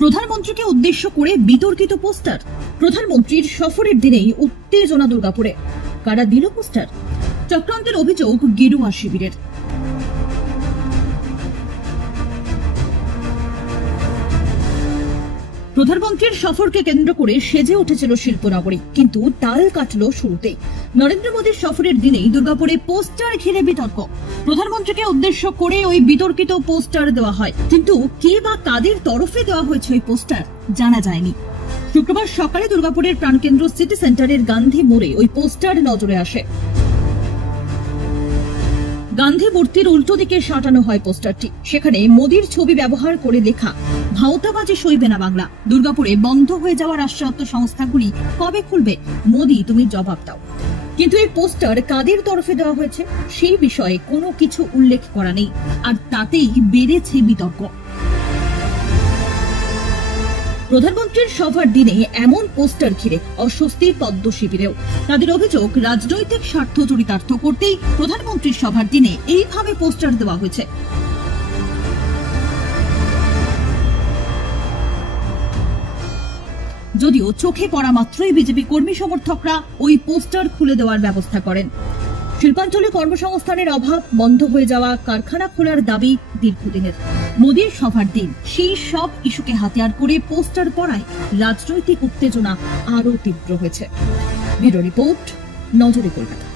প্রধানমন্ত্রীকে উদ্দেশ্য করে বিতর্কিত পোস্টার। প্রধানমন্ত্রীর সফরের দিনেই উত্তেজনা দুর্গাপুরে। কারা দিল পোস্টার? চক্রান্তের অভিযোগ গেরুয়া শিবিরের। প্রধানমন্ত্রীর সফরকে কেন্দ্র করে সেজে উঠেছিল শিল্পনগরী, কিন্তু তাল কাটল শুরুতেই। নরেন্দ্র মোদীর সফরের দিনেই দুর্গাপুরে পোস্টার ঘিরে বিতর্ক। প্রধানমন্ত্রীকে উদ্দেশ্য করে ওই বিতর্কিত পোস্টার দেওয়া হয়, কিন্তু কে বা কাদের তরফে দেওয়া হয়েছে ওই পোস্টার জানা যায়নি। শুক্রবার সকালে দুর্গাপুরের প্রাণকেন্দ্র সিটি সেন্টারের গান্ধী মোড়ে ওই পোস্টার নজরে আসে। গান্ধী মূর্তির উল্টো দিকে সাঁটানো হয় পোস্টারটি। সেখানে মোদীর ছবি ব্যবহার করে লেখা, ভাওতাবাজি সইবে না বাংলা। দুর্গাপুরে বন্ধ হয়ে যাওয়ার রাষ্ট্রায়ত্ত সংস্থাগুলি কবে খুলবে? মোদী তুমি জবাব দাও। কিন্তু এই পোস্টার কাদের তরফে দেওয়া হয়েছে সেই বিষয়ে কোনো কিছু উল্লেখ করা নেই, আর তাতেই বেড়েছে বিতর্ক। প্রধানমন্ত্রীর সভার দিনে এমন পোস্টার ঘিরে অস্বস্তি পদ্ম শিবিরেও। তাদের অভিযোগ, রাজনৈতিক স্বার্থ চরিতার্থ করতেই প্রধানমন্ত্রীর সভার দিনে এইভাবে পোস্টার দেওয়া হয়েছে। যদিও চোখে পড়া মাত্রই বিজেপি কর্মী সমর্থকরা ওই পোস্টার খুলে দেওয়ার ব্যবস্থা করেন। শিল্পাঞ্চলে কর্মসংস্থানের অভাব, বন্ধ হয়ে যাওয়া কারখানা খোলার দাবি দীর্ঘদিনের। মোদীর সভার দিন সেই সব ইস্যুকে হাতিয়ার করে পোস্টার পড়ায় রাজনৈতিক উত্তেজনা আরো তীব্র হয়েছে। ব্যুরো রিপোর্ট, নজরে কলকাতা।